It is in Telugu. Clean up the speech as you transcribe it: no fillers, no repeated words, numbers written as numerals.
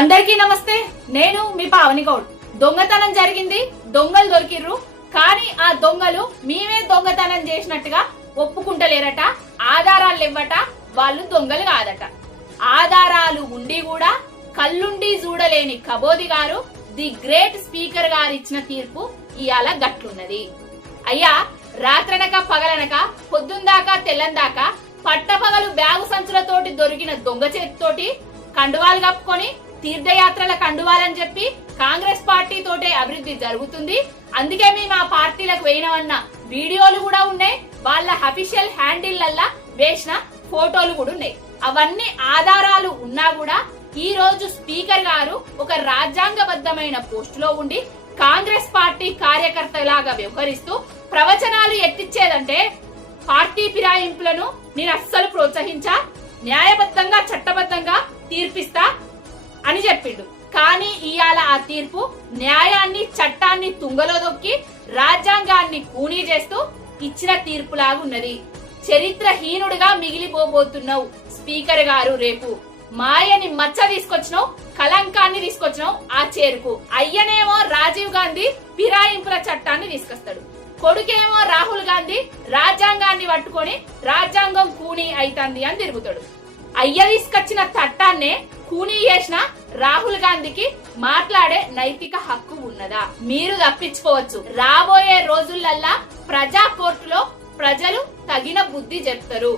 అందరికీ నమస్తే. నేను మీ పావని గౌడ్. దొంగతనం జరిగింది, దొంగలు దొరికిర్రు. కానీ ఆ దొంగలు మేమే దొంగతనం చేసినట్టుగా ఒప్పుకుంటలేరట. ఆధారాలు ఇవ్వట, వాళ్ళు దొంగలు కాదట. ఆధారాలు ఉండి కూడా కళ్ళుండి చూడలేని కబోది గారు, ది గ్రేట్ స్పీకర్ గారు ఇచ్చిన తీర్పు ఇయాల గట్లున్నది. అయ్యా, రాత్రనక పగలనక పొద్దుందాకా తెల్లందాకా పట్టపగలు బ్యాగు సంచులతోటి దొరికిన దొంగ చేతితోటి కండువాలు కప్పుకొని తీర్థయాత్రల కండువాలని చెప్పి కాంగ్రెస్ పార్టీ తోటే అభివృద్ధి జరుగుతుంది. అందుకే మేము ఆ పార్టీలకు వేయనవన్న వీడియోలు కూడా ఉన్నాయి, వాళ్ళ అఫీషియల్ హ్యాండిల్లల్లా వేసిన ఫోటోలు కూడా ఉన్నాయి. అవన్నీ ఆధారాలు ఉన్నా కూడా ఈ రోజు స్పీకర్ గారు ఒక రాజ్యాంగబద్ధమైన పోస్టులో ఉండి కాంగ్రెస్ పార్టీ కార్యకర్తలాగా వ్యవహరిస్తూ ప్రవచనాలు ఎత్తిచ్చేదంటే పార్టీ ఫిరాయింపులను నేను అస్సలు ప్రోత్సహించా, న్యాయబద్ధంగా చట్టబద్ధంగా తీర్పిస్తా అని చెప్పిండు. కానీ ఇయాల ఆ తీర్పు న్యాయాన్ని చట్టాన్ని తుంగలో దొక్కి రాజ్యాంగాన్ని కూనీ చేస్తూ ఇచ్చిన తీర్పులాగున్నది. చరిత్రహీనుడిగా మిగిలిపోబోతున్నావు స్పీకర్ గారు. రేపు మాయని మచ్చ తీసుకొచ్చినావు, కలంకాన్ని తీసుకొచ్చినావు ఆ చేరుకు. అయ్యనేమో రాజీవ్ గాంధీ ఫిరాయింపుల చట్టాన్ని తీసుకొస్తాడు, కొడుకేమో రాహుల్ గాంధీ రాజ్యాంగాన్ని పట్టుకొని రాజ్యాంగం కూనీ అయితంది అని తిరుగుతాడు. అయ్య తీసుకొచ్చిన చట్టాన్నే కూనీ చేసిన రాహుల్ గాంధీకి మాట్లాడే నైతిక హక్కు ఉన్నదా? మీరు తప్పించుకోవచ్చు. రాబోయే రోజులల్లా ప్రజా కోర్టులో ప్రజలు తగిన బుద్ధి చెప్తారు.